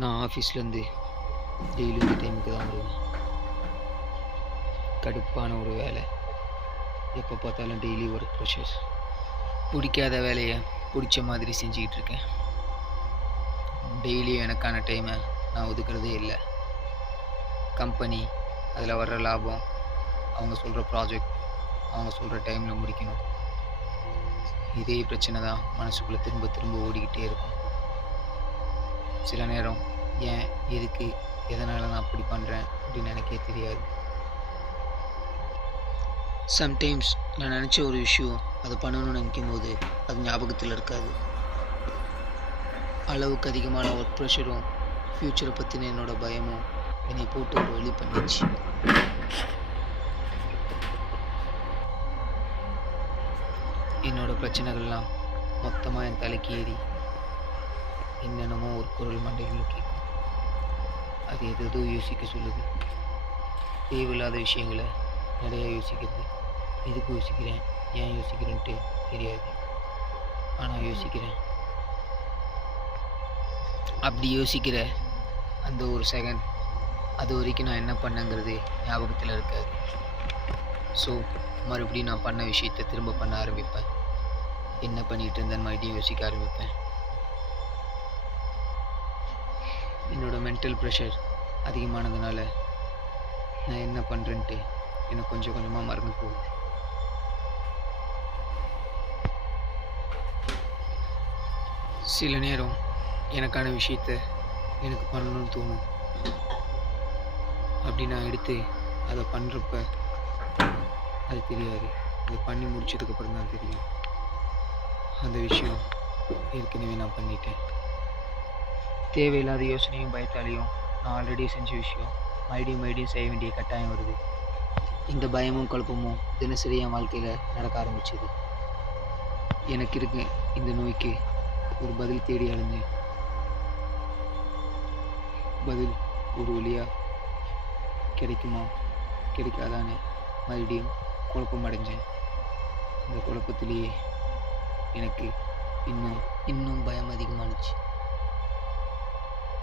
நான் ஆஃபீஸ்லேருந்து டெய்லி இந்த டைமுக்கு தான் வருவேன். கடுப்பான ஒரு வேலை. எப்போ பார்த்தாலும் டெய்லி ஒர்க் ப்ரெஷர். பிடிக்காத வேலையை பிடிச்ச மாதிரி செஞ்சுக்கிட்டு இருக்கேன். டெய்லியும் எனக்கான டைமை நான் ஒதுக்குறதே இல்லை. கம்பெனி, அதில் வர்ற லாபம், அவங்க சொல்கிற ப்ராஜெக்ட், அவங்க சொல்கிற டைமில் முடிக்கணும். இதே பிரச்சனை தான் மனசுக்குள்ளே திரும்ப திரும்ப ஓடிக்கிட்டே இருக்கும். சில நேரம் ஏன், எதுக்கு, எதனால் நான் அப்படி பண்ணுறேன் அப்படின்னு எனக்கே தெரியாது. சம்டைம்ஸ் நான் நினச்ச ஒரு விஷயம் அதை பண்ணணும்னு நினைக்கும் போது அது ஞாபகத்தில் இருக்காது. அளவுக்கு அதிகமான ஒர்க் ப்ரெஷரும் ஃப்யூச்சரை பற்றின என்னோடய பயமும் என்னை போட்டு ஒரு வழி பண்ணிச்சு. என்னோடய பிரச்சனைகள்லாம் மொத்தமாக என் தலைக்கு ஏறி என்னென்னமோ ஒரு குரல் மண்டைகளில் கேட்கும். அது எதோ யோசிக்க சொல்லுது. தேவையில்லாத விஷயங்களை நிறைய யோசிக்கிறது. எதுக்கு யோசிக்கிறேன், ஏன் யோசிக்கிறேன்ட்டு தெரியாது, ஆனால் யோசிக்கிறேன். அப்படி யோசிக்கிற அந்த ஒரு செகண்ட், அது வரைக்கும் நான் என்ன பண்ணேங்கிறது ஞாபகத்தில் இருக்காது. ஸோ மறுபடியும் நான் பண்ண விஷயத்தை திரும்ப பண்ண ஆரம்பிப்பேன். என்ன பண்ணிகிட்டு இருந்தேன்னு மறுபடியும் யோசிக்க ஆரம்பிப்பேன். என்னோடய மென்டல் ப்ரெஷர் அதிகமானதுனால நான் என்ன பண்ணுறேன்ட்டு எனக்கு கொஞ்சம் கொஞ்சமாக மறந்து போகுது. சில நேரம் எனக்கான விஷயத்த எனக்கு பண்ணணும்னு தோணும். அப்படி நான் எடுத்து அதை பண்ணுறப்ப அது தெரியாது. அதை பண்ணி முடிச்சதுக்கப்புறம் தான் தெரியும் அந்த விஷயம் ஏற்கனவே நான் பண்ணிட்டேன். தேவையில்லாத யோசனையும் பயத்தாலையும் நான் ஆல்ரெடி செஞ்ச விஷயம் மறுபடியும் செய்ய வேண்டிய கட்டாயம் வருது. இந்த பயமும் குழப்பமும் தினசரி என் வாழ்க்கையில் நடக்க ஆரம்பிச்சது. எனக்கு இருக்க இந்த நோய்க்கு ஒரு பதில் தேடி அலைஞ்சேன். பதில் ஒரு வழியாக கிடைக்குமா கிடைக்காதான்னு மறுபடியும் குழப்பம் அடைஞ்சேன். இந்த குழப்பத்திலேயே எனக்கு இன்னும் பயம் அதிகமானுச்சு.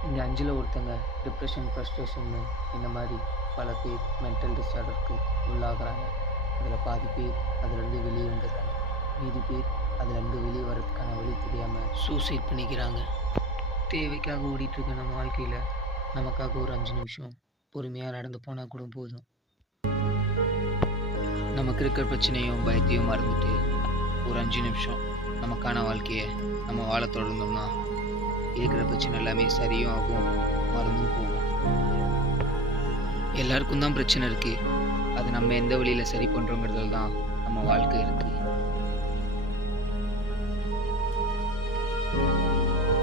இந்த 5ல் ஒருத்தங்க டிப்ரெஷன், ஃப்ரஸ்ட்ரேஷன்னு இந்த மாதிரி பல பேர் மென்டல் டிஸார்டருக்கு உள்ளாகிறாங்க. அதில் பாதி பேர் அதிலேருந்து வெளியே வந்துடுறாங்க. மீதி பேர் அதிலேருந்து வெளியே வர்றதுக்கான வழி தெரியாமல் சூசைட் பண்ணிக்கிறாங்க. தேவைக்காக ஓடிட்டுருக்க நம்ம வாழ்க்கையில் நமக்காக ஒரு 5 நிமிஷம் பொறுமையாக நடந்து போனால் கூட போதும். நமக்கு இருக்கிற பிரச்சனையும் பயத்தையும் மறந்துட்டு ஒரு 5 நிமிஷம் நமக்கான வாழ்க்கையை நம்ம வாழ தொடர்ந்தோம்னா இருக்கிற பிரச்சனை எல்லாமே சரியும் ஆகும், மறந்தும் போகும். எல்லாருக்கும் தான் பிரச்சனை இருக்குது. அது நம்ம எந்த வழியில் சரி பண்ணுறோங்கிறதுல தான் நம்ம வாழ்க்கை இருக்குது.